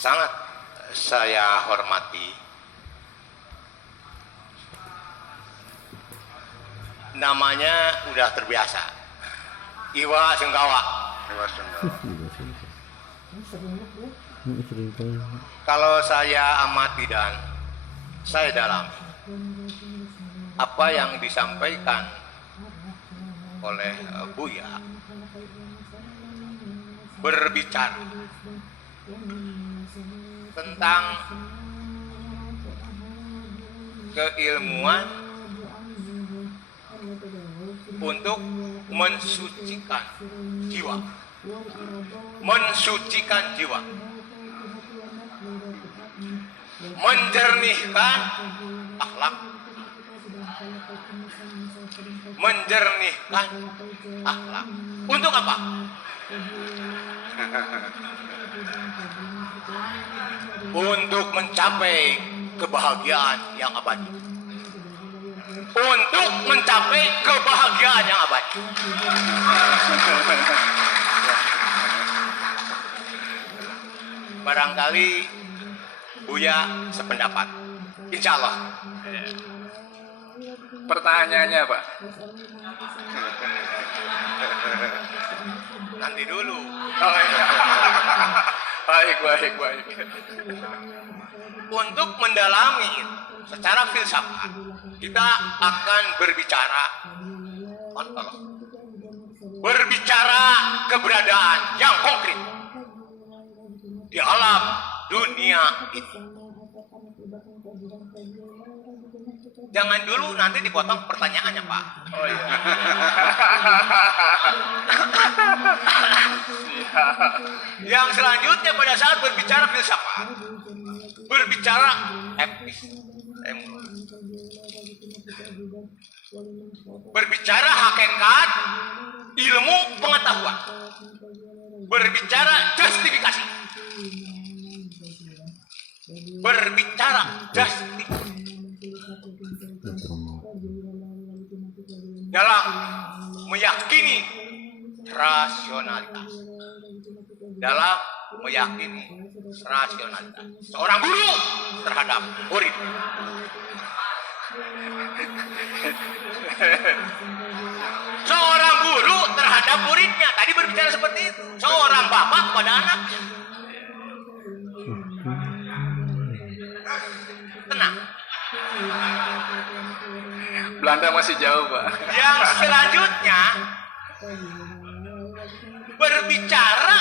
sangat saya hormati. Namanya udah terbiasa. Iwa Sungkawa. Kalau saya amati dan saya dalami apa yang disampaikan oleh Buya berbicara tentang keilmuan untuk mensucikan jiwa, menjernihkan akhlak, Untuk apa? Untuk mencapai kebahagiaan yang abadi. Barangkali Buya sependapat. Insya Allah. Pertanyaannya, Pak. Nanti dulu. Oh, iya. Baik. Untuk mendalami secara filsafat, kita akan berbicara keberadaan yang konkret di alam dunia ini. Jangan dulu, nanti dipotong pertanyaannya, Pak. Oh iya. Yang selanjutnya pada saat berbicara filsafat, berbicara etis, berbicara hakikat, ilmu pengetahuan, berbicara justifikasi, dalam meyakini rasionalitas, seorang guru terhadap murid. Seorang guru terhadap muridnya, tadi berbicara seperti itu. Seorang bapak kepada anaknya. Tenang. Belanda masih jauh, Pak. Yang selanjutnya berbicara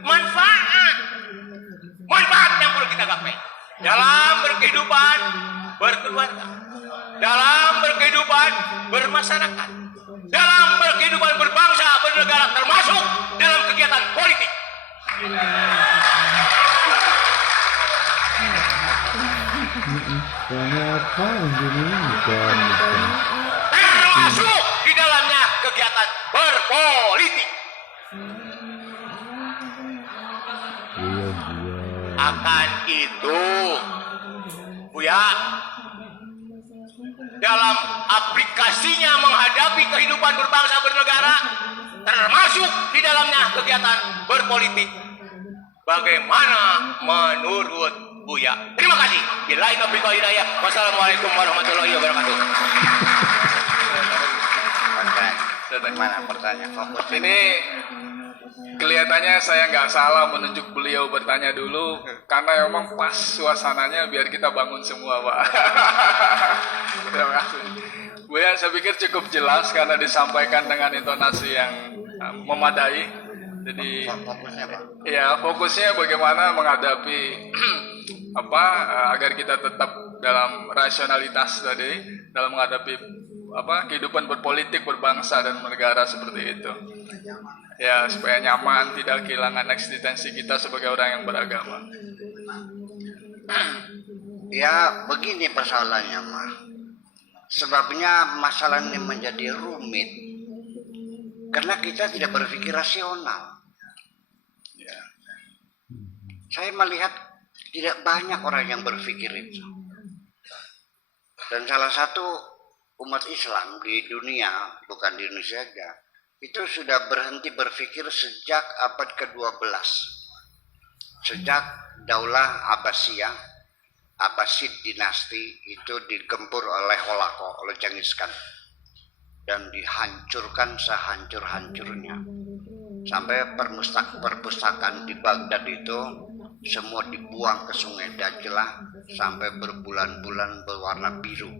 manfaat yang perlu kita gapai dalam berkehidupan berkeluarga, dalam berkehidupan bermasyarakat, dalam berkehidupan berbangsa bernegara, termasuk dalam kegiatan politik. Termasuk di dalamnya kegiatan berpolitik. Akan itu, Buya, dalam aplikasinya menghadapi kehidupan berbangsa bernegara, termasuk di dalamnya kegiatan berpolitik. Bagaimana menurut Buya? Terima kasih. Billahi taufiq wal hidayah. Wassalamualaikum warahmatullahi wabarakatuh. Mana pertanyaan fokus ini? Kelihatannya saya nggak salah menunjuk beliau bertanya dulu, karena memang pas suasananya biar kita bangun semua, Pak. Terima kasih. Buya, saya pikir cukup jelas karena disampaikan dengan intonasi yang memadai. Jadi, Fokusnya, Pak. ya fokusnya bagaimana menghadapi agar kita tetap dalam rasionalitas tadi dalam menghadapi kehidupan berpolitik, berbangsa dan bernegara seperti itu. Ya, supaya nyaman, tidak kehilangan eksistensi kita sebagai orang yang beragama. Ya, begini persoalannya, mah. Sebabnya masalah ini menjadi rumit karena kita tidak berpikir rasional. Ya. Saya melihat tidak banyak orang yang berpikir itu. Dan salah satu umat Islam di dunia, bukan di Indonesia saja, itu sudah berhenti berpikir sejak abad ke-12. sejak Daulah Abbasid dinasti itu digempur oleh Holako, oleh Genghis Khan, dan dihancurkan sehancur-hancurnya. Sampai perpustakaan di Baghdad itu semua dibuang ke Sungai Dajlah sampai berbulan-bulan berwarna biru.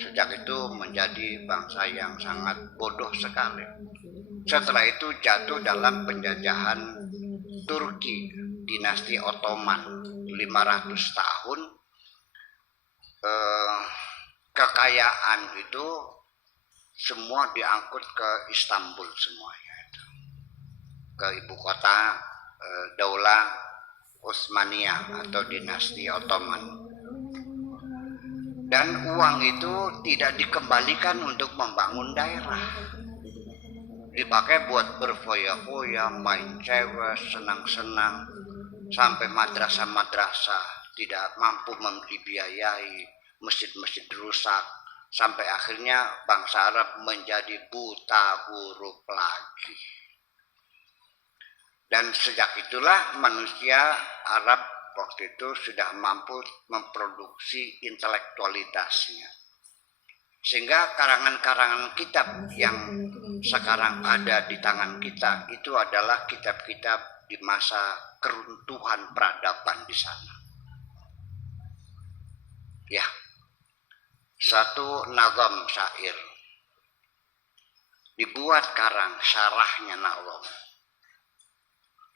Sejak itu menjadi bangsa yang sangat bodoh sekali. Setelah itu jatuh dalam penjajahan Turki, dinasti Ottoman, 500 tahun. Kekayaan itu semua diangkut ke Istanbul semuanya itu. Ke ibu kota Daulah Utsmaniyah atau dinasti Ottoman. Dan uang itu tidak dikembalikan untuk membangun daerah. Dipakai buat berfoya-foya, main cewek, senang-senang. Sampai madrasah-madrasah tidak mampu dibiayai, masjid-masjid rusak. Sampai akhirnya bangsa Arab menjadi buta huruf lagi. Dan sejak itulah manusia Arab waktu itu sudah mampu memproduksi intelektualitasnya. Sehingga karangan-karangan kitab yang sekarang ada di tangan kita itu adalah kitab-kitab di masa keruntuhan peradaban di sana. Ya, satu nazam syair dibuat karang, syarahnya Nazam.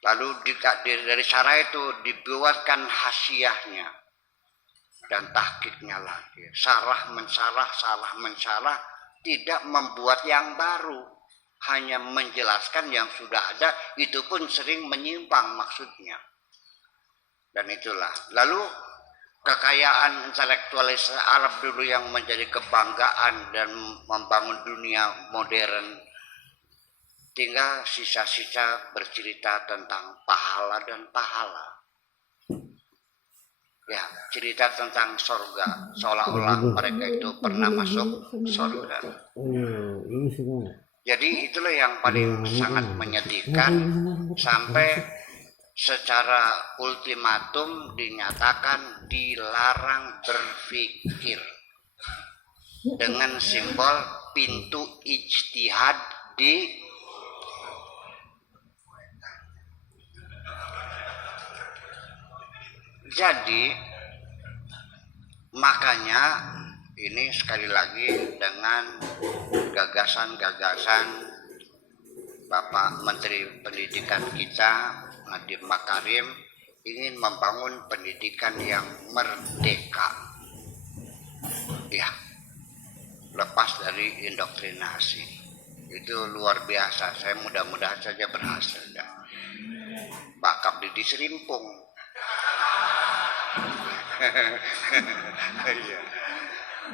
Lalu dari syarah itu dibuatkan hasyiahnya dan tahqiqnya lagi. Salah mensalah, tidak membuat yang baru, hanya menjelaskan yang sudah ada, itu pun sering menyimpang maksudnya. Dan itulah. Lalu kekayaan intelektualis Arab dulu yang menjadi kebanggaan dan membangun dunia modern, tinggal sisa-sisa bercerita tentang pahala dan pahala. Ya, cerita tentang sorga, seolah-olah mereka itu pernah masuk sorga. Jadi itulah yang paling sangat menyedihkan, sampai secara ultimatum dinyatakan dilarang berpikir dengan simbol pintu ijtihad di Jadi makanya ini sekali lagi dengan gagasan-gagasan Bapak Menteri Pendidikan kita Nadiem Makarim ingin membangun pendidikan yang merdeka, ya, lepas dari indoktrinasi. Itu luar biasa. Saya mudah-mudahan saja berhasil. Ya. Bakap di Serimpung. Iya.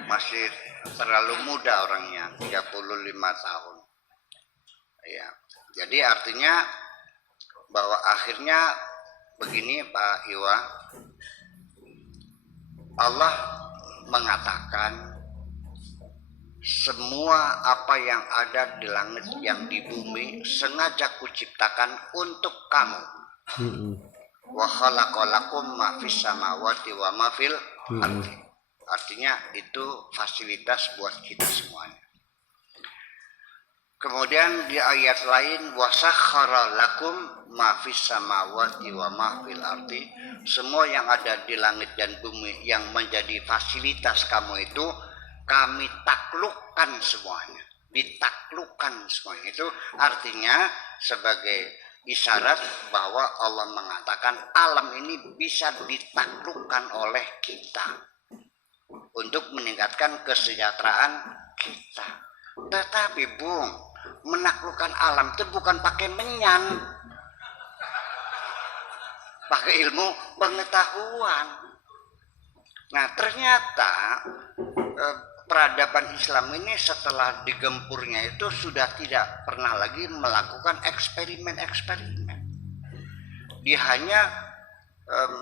Masih terlalu muda orangnya, 35 tahun. Ya. Jadi artinya bahwa akhirnya begini Pak Iwa, Allah mengatakan semua apa yang ada di langit yang di bumi sengaja kuciptakan untuk kamu. Wa khalaqalakum ma fis samawati wa ma fil ardi. Artinya itu fasilitas buat kita semuanya. Kemudian di ayat lain wa sakhkhara lakum ma fis samawati wa ma fil ardi. Semua yang ada di langit dan bumi yang menjadi fasilitas kamu itu kami taklukkan semuanya. Ditaklukkan semuanya. Itu artinya sebagai isyarat bahwa Allah mengatakan alam ini bisa ditaklukkan oleh kita untuk meningkatkan kesejahteraan kita. Tetapi Bung, menaklukkan alam itu bukan pakai menyan, pakai ilmu pengetahuan. Nah ternyata peradaban Islam ini setelah digempurnya itu sudah tidak pernah lagi melakukan eksperimen-eksperimen. Dia hanya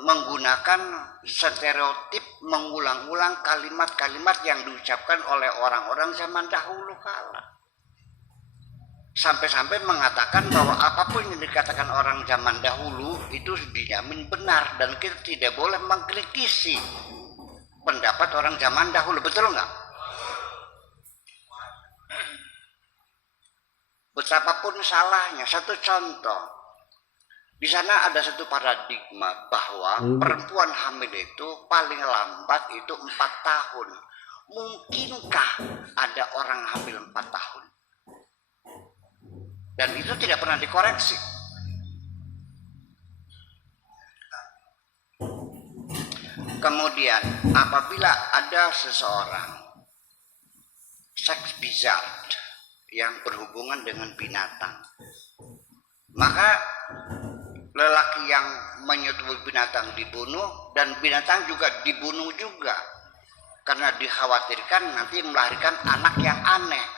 menggunakan stereotip, mengulang-ulang kalimat-kalimat yang diucapkan oleh orang-orang zaman dahulu kala. sampai-sampai mengatakan bahwa apapun yang dikatakan orang zaman dahulu itu dijamin benar dan kita tidak boleh mengkritisi pendapat orang zaman dahulu, betul nggak? Betapapun salahnya, satu contoh, di sana ada satu paradigma bahwa perempuan hamil itu paling lambat itu 4 tahun. Mungkinkah ada orang hamil 4 tahun? Dan itu tidak pernah dikoreksi. Kemudian apabila ada seseorang seks bizarre yang berhubungan dengan binatang, maka lelaki yang menyetubuhi binatang dibunuh dan binatang juga dibunuh juga karena dikhawatirkan nanti melahirkan anak yang aneh.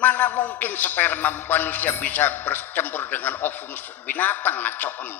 Mana mungkin sperma manusia bisa bercampur dengan ovum binatang, ngacoan.